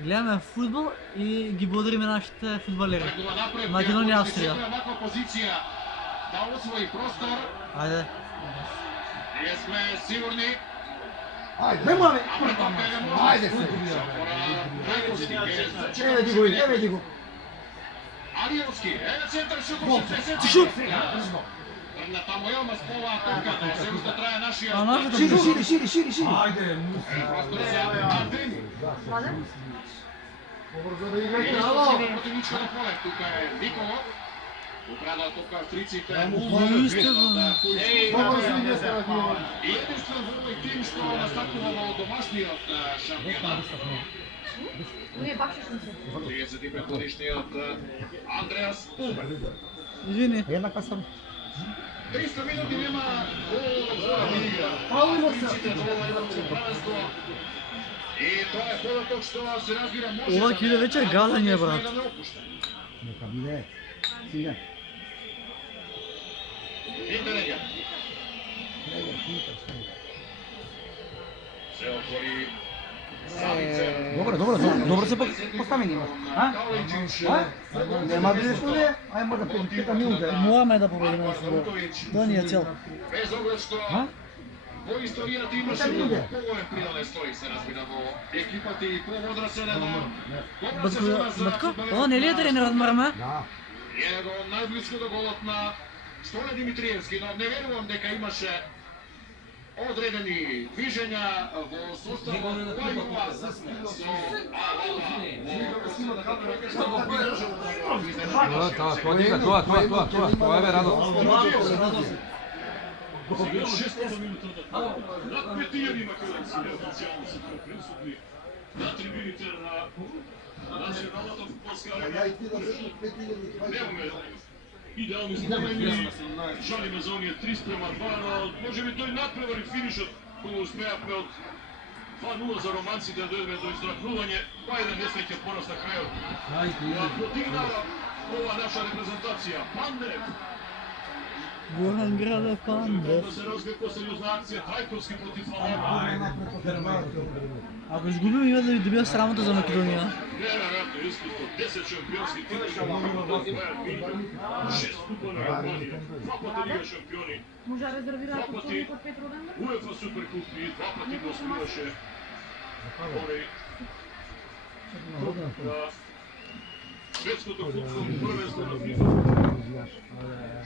Гледаме футбол и ги благодарим нашите футболери. Македония и Австрия. Да освои простор. Айде. Ние сме сигурни. Ajde, nema me! Ajde se! Evo ti go! Алиевски, център Шут! На Тамојома спова тока, се уште трае нашиот. Шири! Ajde, Простор за Артем. Побрзо да играте, ало! Противничкото поле, тука е Николо. Украда тока австриците. Побрзо играте, ало! И единствен во овој тим што настапува во домашниот шампионат. 35-годишниот Андреас. Извини. Еднаква сам. 300 минути нема гол во игра. Ало има се! И тоа е податок што се разбира може. Ова ќе иде вечер газање, брат. Нека биде. Сега. Интерега. Се отвори Савице. Добро се поставени има. А? Нема бидеш ли? Ај може да 5 минути. Мораме да победиме на футбол. Тоа ни е цел. Без оглед што во историјата имаше многу поголем придонестои се разбира во екипата и поводрасено. Матко, ова не ли е тренер од Марма? Да. Е го најблиску до голот на Стојан Димитриевски, но не верувам дека имаше одредени движења во составот па и ова со тоа е радост. Над 5000 македонци неофицијално се присутни на трибините на Националната фудбалска арена. Немаме идеални спомени, жалиме за оние 3:2, но може би тој надпревари финишот кој успеавме од 2:0 за романците да дојдеме до издракнување, па еден несреќен пораз на крајот. Протигнава ова наша репрезентација. Пандев Горан Града Пандев. да се разгрко сериозна акција, Трајковски против Алабу. Ако изгубим има да бива срамота за Македонија. Неверојатно искусство, 10 шампионски титли, 6 купа на Германија, 2 пати Лига шампиони, Може да резервира 2 пати код Петро Дендар? УЕФА Суперкуп и 2 пати го освојуваше овој куп на светското фудбално првенство на ФИФА.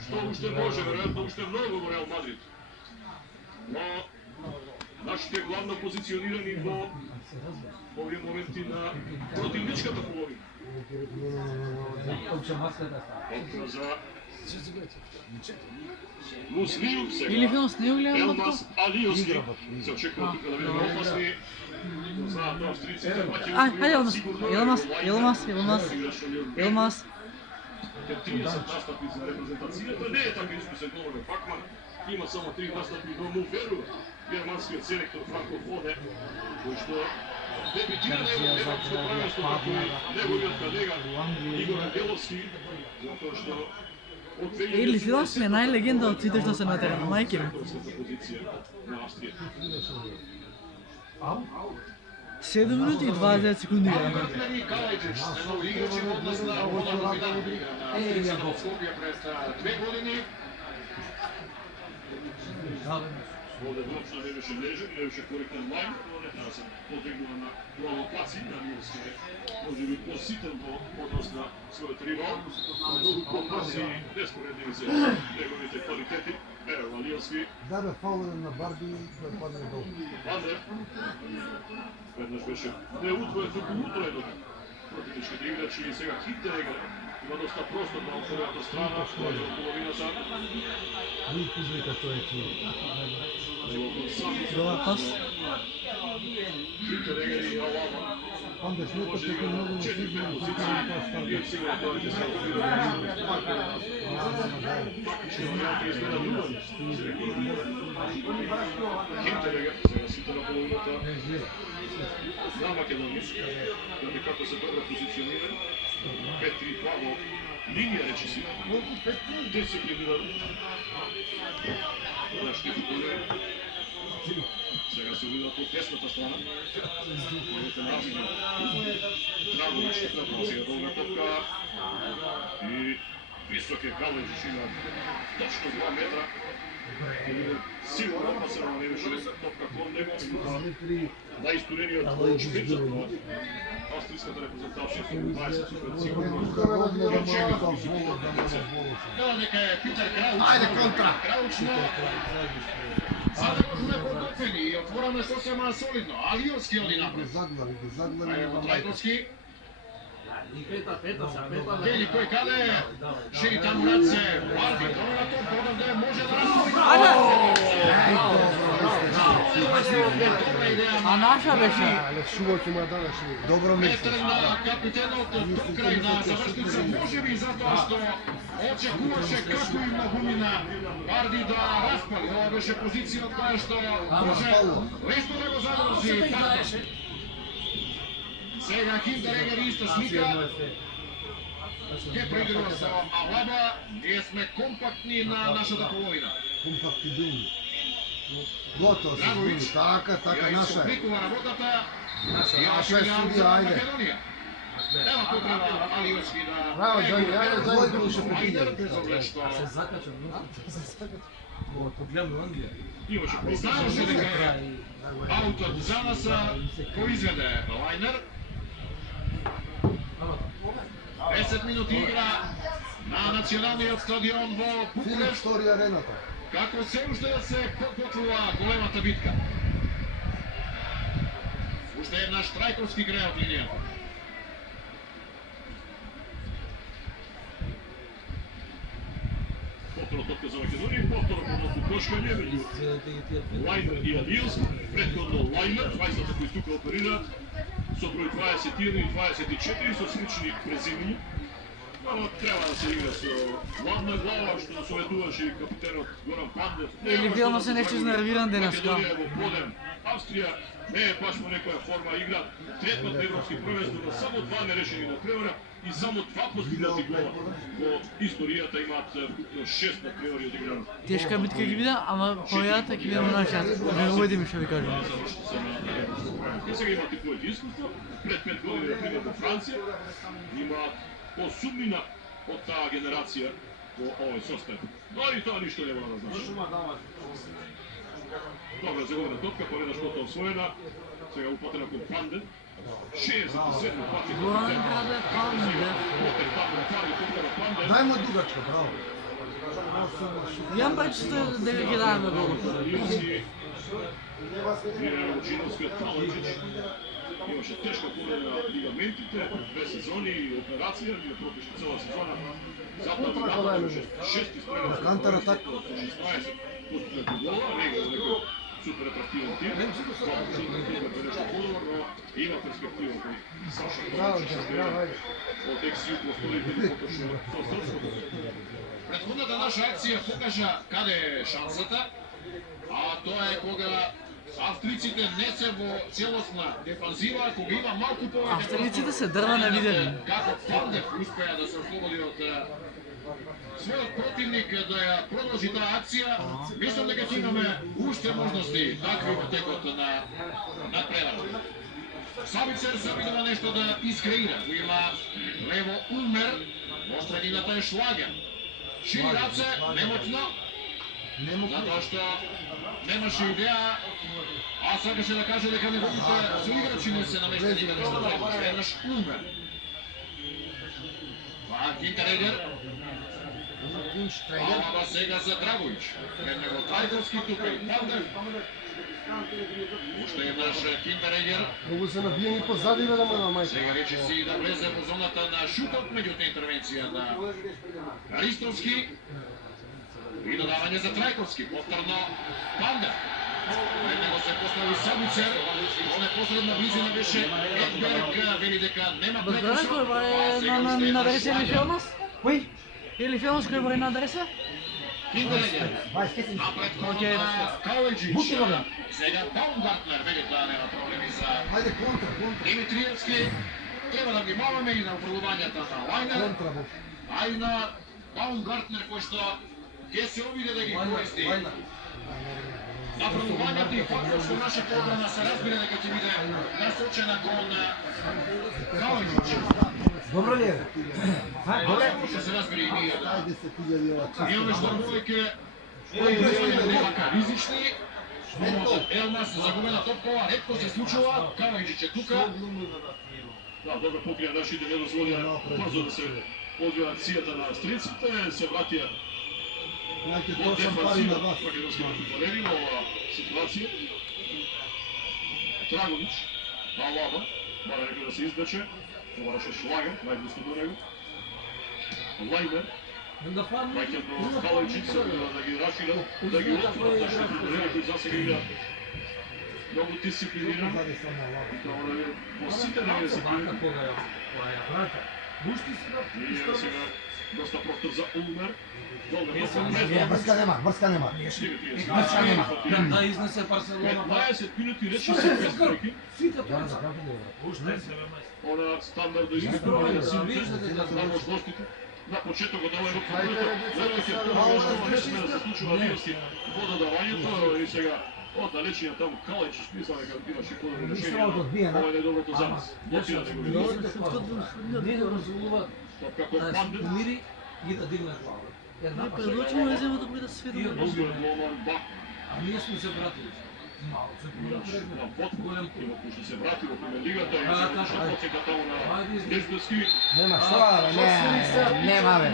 Што уште може, веројатно уште многу во Реал Мадрид. Но нашите главно позиционирани во овие моменти на противничката половина. Опра за Муслим сега. Или филм не го гледам Матко? Елмас Алиевски. Се очекува тука да бидеме опасни. Знаат австриците, Ајде Елмас. Те 30 настапи за репрезентацијата, не е така искусен головен пакман, има само 3 настапи, но му верува германскиот селектор Франко Фоде, кој што дебитира на европско првенство како и неговиот колега Игор Ангеловски, затоа што од 2000 Или филм сме најлегенда од сите што се на терена, мајки ми. позиција на Австрија. 7 минути и 20 секунди имаме. Калајджич, едно играч во однос на Роналдо Видал, игра на Австрија во Скопје пред 2 години. Овде воопшто не беше лежен, не беше коректен лајн, но не треба да се потргнува на провокации, на Милски е може би поситен во однос на својот ривал, многу побрзи и неспоредливи се неговите квалитети. Ево, Алиевски, Даде фаул на Барби и тој падне долу. Андре, веднаш беше неутвоен, туку утроен од противничките играчи и сега Хинтерегер има доста простор на опорната страна, тоа е од половината. Вие публика тој е Добар пас. Хинтерегер и Алама. Onda što to tako mnogo sigurno sigurno to stavlja. Хинтерегер сега сите на половината на Македонија, дали како се добро позиционира, 5-3-2 во линија речиси, дисциплинирано. Нашите футболери Сега се видят от десната страна. Видите на Арсенал. Драгович направо сега дълга топка. И висок е Каледжич, има точно 2 метра. Сигурно се не беше топка кон него. Най-изтореният шпица на австрийската репрезентация. 20 сигурно. Evo neka je Peter Krauč. Ajde, kontra. Kraučno. Sada možemo podopeni i otvoreno je sasvim solidno. Alijovski oni napred. Ajmo Trajkovski. Veli koji kada je širi tamo Race. Vardi, ono na tom odavde može da Dobra ideja. A naša беше. Dobro misliš. Метър на капитенот до край на завършница, може би затоа што очекуваше како и многумина Варди да распали. Ова беше позиција од која што може лесно да го загрози. Сега Хинтерегер исто смика. Ке преигрува со Алаба, ние сме компактни на нашата половина. Компактибилни. Готово се сбили, така, наша е. Прикува работата. Наша е судија, ајде. Нема потреба Алиовски да... Браво, Джони, ајде, Джони, ще Айдер, прекине. без оглед што... Имаше Знаеше дека е аутот за нас го изведе Лајнер. 10 минути игра на националниот стадион во Филип Букурешт. стори арената. Како се уште да се подготвува големата битка. Уште една Штрайковски крај од линијата. Повторно топка за Македонија и повторно подносно кошкање меѓу Лајнер и Адиевски. Претходно Лајнер, 20-та кој тука оперира со број 21 и 24 со слични презимени. Ама треба да се игра со ладна глава, што да советуваше и капитенот Горан Пандев. Или видно се нешто изнервиран денеска. Македонија во подем. Австрија не е баш во некоја форма игра. Третот европски првенство, но само 2 нерешени надпревара и само 2 постигнати гола. Во историјата имаат вкупно 6 надпревари одиграни. Тешка битка ги биде, ама појата ќе бидеме нашиот. Верувајте ми што ви кажам. И сега имате твоето искуство. Пред 5 години, например, во Франција, имаат по сумнина од таа генерација во овој состав. Но и тоа ништо не мора да значи. Добра загубена топка, поредна што освоена. Сега употребна кон Панде. 67 пати. Горан Краде Панде. Дай му дугачка, браво. Јам пречите дека ќе даваме гол. Чиновскиот Каледжич имаше тешка повреда на лигаментите, 2 сезони и операција, ние пропиши цела сезона. Затоа тогава имаше 6 истрена. Контратак. 16 постигнати гола, не е некој супер атрактивен тим. Нешто подобар, но има перспектива кој Саша Ајде. од екс-Југославија поточно со српското. Претходната наша акција покажа каде е шансата, а тоа е кога австриците не се во целосна дефанзива, кога има малку повеќе Австриците се дрва невидени. Како Пандев успеа да се ослободи од својот противник да ја продолжи таа акција, мислам дека ќе имаме уште можности такви во текот на преварата. Сабицер се обидува нешто да искреира, го има лево Улмер, во средината е Шлагер. Шири раце, немотно, затоа што немаше идеја, а сакаше да каже дека неговите соиграчи не се намештени каде што треба. Еднаш Улмер. Па Хинтерегер. Алаба сега за Драгович. Пред него Трайковски, тука и Пандев. Уште еднаш Хинтерегер. Многу се набиени позади да му на мајка. Сега рече си да влезе во зоната на шутот, меѓутоа интервенција на Ристовски. И додавање за Трайковски, повторно Пандев. Пред него се постави Сабицер, во непосредна близина беше Едберг, вели дека нема Разбрана кој е на адреса или Филмас? Кој? Или Филмас кој е на адреса? Хинтерегер. Напред Окей. Каледжич. Бути го да. Сега Баумгартнер, вели да нема проблеми за Ајде, контра. Димитриевски. Треба да внимаваме и на управувањата на Лајнер, Контра, бе. а и на Баумгартнер кој што ќе се обиде да ги користи Напредувањето и фактор нашата одбрана се разбира дека ќе биде насочена кон Калинич. Dobro li je? Ha, dobro? Што се разбира и ние да Ajde se piljavi ova čista. имаме штурмовите кои не вака ризични. Елмас загубена топкова, ретко се случува, Калинич е тука. Да, добро покрија нашите не дозволија брзо да се одвија акцијата на австриците, се вратија Znate, во to sam pali na дефанзива vas. македонски фудбалери во оваа ситуација. Драгонич, Алаба, мора некој да се избече, товареше Шлагер, најблиско до него. Лајнер, ваќа до Калинич, да ги рашира, да ги отвора нашите фудбалери кои засега игра многу дисциплинирано. Zade sam na lava. И тоа да во сите негови дисциплини. И сега доста простор за Улмер. Долга топка Ne, пред brska nema, brska nema. Да изнесе Барселона. 15 минути речи се без брики. Она стандардно изискува да се виждате на можностите. На почетокот на овој рок веројатно прво што не сме да се случува активности во додавањето и сега од далечија таму Калинич списал дека имаше подобро решение. Ова е недоброто за нас. Мотира да го види. Не го разумуваат. Топка кон Да се Пандит. помири и да дигне глава. Една паша. Предложимо да взема да бъде сведено. Долгиот голман Бак. А ние сме се вратили. Мало се помири. На потпор, кој што се врати во премиер-лигата и се така. уште потсека таму на Ајде, излез. Деспевски. Nema što, ale ne, nema ve.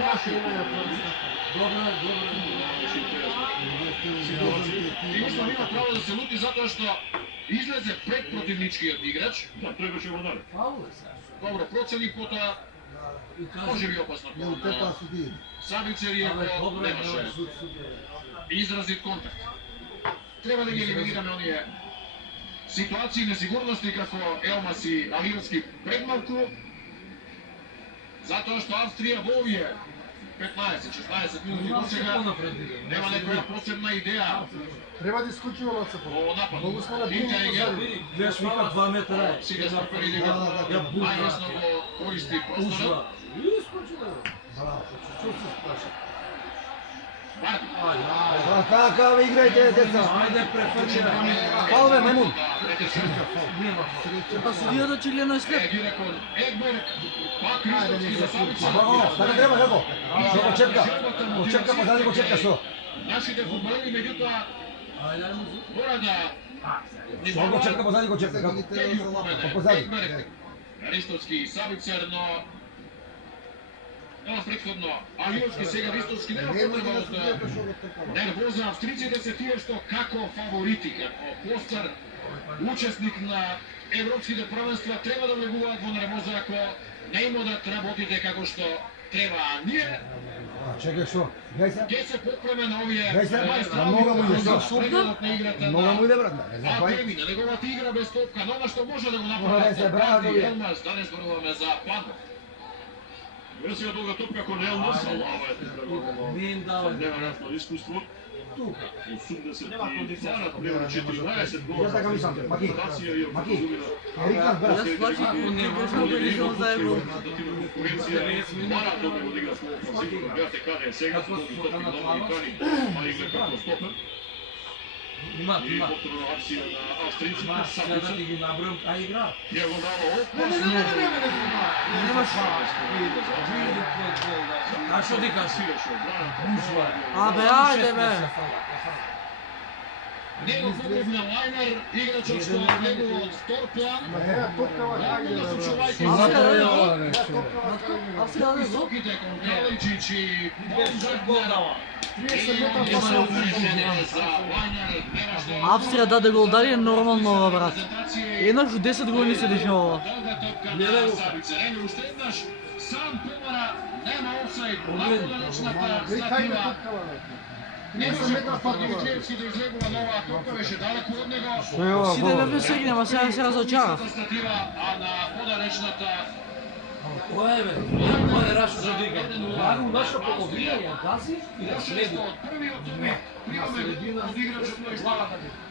Добре, добре. И мислам има право да се лути затоа што излезе пред противничкиот играч. Да, тој беше во дале. Фаул е сега. Добро, процени потоа И кажа, може би опасно. Ne u tepa su ti. Сабицер абе, иако добре, немаше немаше суд, судија. изразит контакт. Треба да ги елиминираме оние ситуации несигурности како Елмас и Алиевски пред малку. Затоа што Австрија во овие 15-16 минути до Малце сега понапред иде. нема некоја посебна идеја Treba da isključivo na cepu. во напад. Многу сме на бум Интелигент, Види, гледаш вика 2 метра е. сега стопери дека Ја бутва. најлесно го користи просторот. Ужва. И искочила. Bravo, što se spraša? Вади. Pa kakav igrajte, deca? Ајде преферира. Palve, Memun. Нема. А судията че гледа е слеп. Реагира кон Егберг, пак Ристовски за Сабицер. Da ne treba kako? Što go čepka? Go čepka, pa zadnji go čepka, što? Нашите фудбалери меѓутоа Ајде, ајде. мора да Što go čepka, pa zadnji go čepka, kako? Pa pozadnji. Егберг, Ристовски и Сабицер, но ова претходно Алиевски, сега Ристовски нема потреба од нервоза. Австриците се тие што како фаворити, како постар учесник на европските првенства треба да влегуваат во нервоза ако не им одат работите како што треба, а ние A čekaj, što? Gaj se? ќе се попреме на овие Грај се, мајстравни на нога му иде, за што? прегледот на играта Mnogo mu на ide, brat. Ne znam, А pa премина неговата игра без топка, но што може да го Мора направи да се брави. Елмас, да не зборуваме за Пандов. Версија долга топка кон Елмас, Алава е тука Не им давај. неверојатно искуство. Тука. 82 према 14 гола. Ja tako mislim, Maki. Федерација и Maki. организира Рикан, брат. Јас плачи ќе кажам да речам за Евро. Мара добро го игра во офанзивно, гледате каде е сега, со долги топки, много икани, а игра како стопер. Има, И има. повторно акција на австриците, Има, сега да Сабица, ти ги набројам, а игра. дијагонала Немаш. Види твој гол, да. А што ти кажи? Ужва е. Абе, ајде бе. Него покрив на Лајнер, играчот што неговиот втор план, лако насочувајќи Австрија да зо. високите кон Калиџич и Бонзак. Австрија даде гол, дали е нормално ова, брат? Еднаш у 10 години се дешава. Уште еднаш сам помара, нема офсайд, лако далечната статива. Не може Димитриевски да излегува нова топка, беше далеко од него. Сите бевме сегнем, а сега се разочарав. Статива, а на подалечната Кој е бе? Кој е Рашо за дига? Лагу наша половина ја гаси и да следи. од првиот примаме од играчот кој што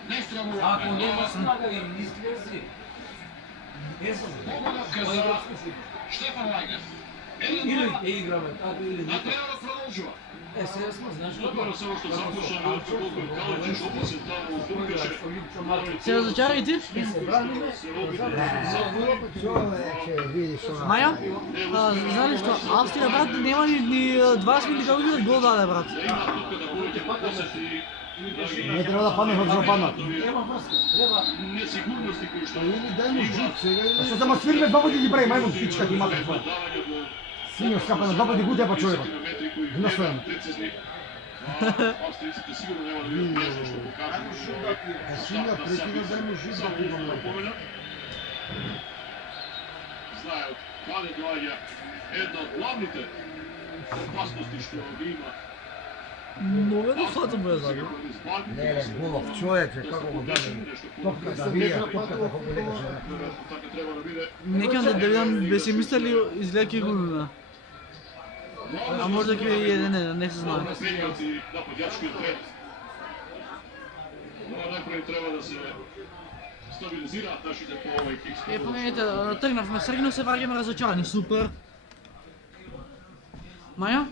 не стравува. Ако нема снага и излези. Не знам. Погодавка Кој за го спуси? Штефан Лајнер. Или ќе играме така или А не. треба да продолжува. Сега сме, знаеш Dobro, samo što sam slušao Milko koliko je Kaličić opet se tamo utrkeše. Се разочара и ти? Čovječe, vidiš ona. Маја? Знаеш што, Австрија, брат, нема ни 20 минути како видат гол даде, брат. Ima tuka da budete ponositi Ne treba da padne, hoće da padne. Нема врска, треба nesigurnosti koji što Ili dajmo žut svega ili... A što samo svirme dva poti ti pravi, majmun pička ti mater tvoja. davanja do Sinjo skapano, dva poti gutija pa čovjeka. kilometri koji Na svojem. precizni. Austrijci sigurno nema da vidjeti nešto što pokažu. A Sinjo prekida dajmo žut da ti imamo. Znaje od kada dođe jedna od glavnite opasnosti što ima. Много е да фатам, бе, заги. Ne, Gulov čovječe, kako go dade. Topka da vija, topka da kako lega žena. Tako treba da bide. Некам да видам, бе си мислели, изгледа ке губиме. А може да ке не се знае. Penjati napad jački tret. No, najprije treba da se stabilizira, da šite po ovaj kick. Е, помните, тргнавме средно, се враќаме разочарани, супер. Маја?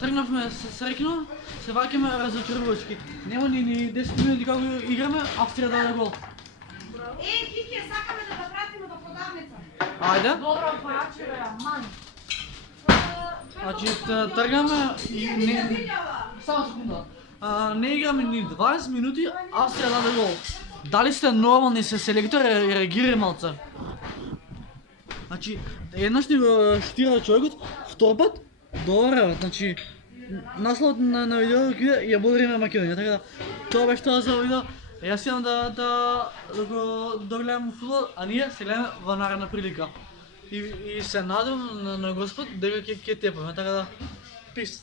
Тргнавме средно, се враќаме разочарувачки. Нема ни 10 минути како играме, Австрија даде гол. Кики, сакаме да пратиме до продавница. Ајде. Добро, порачиве, ман. Значи, тргаме и не... Само секунда. Не играме ни 20 минути, Австрија даде гол. Дали сте нормални се селектор и реагира малце? Значи, еднаш ни го штира човекот, втор пат, добре, значи, насловот на видеото ја благодариме Македонија, така да, тоа беше тоа за видео. Јас имам да го догледам футбол, а ние се гледаме во наредна прилика. И се надевам на Господ дека ќе тепаме, така да, пис.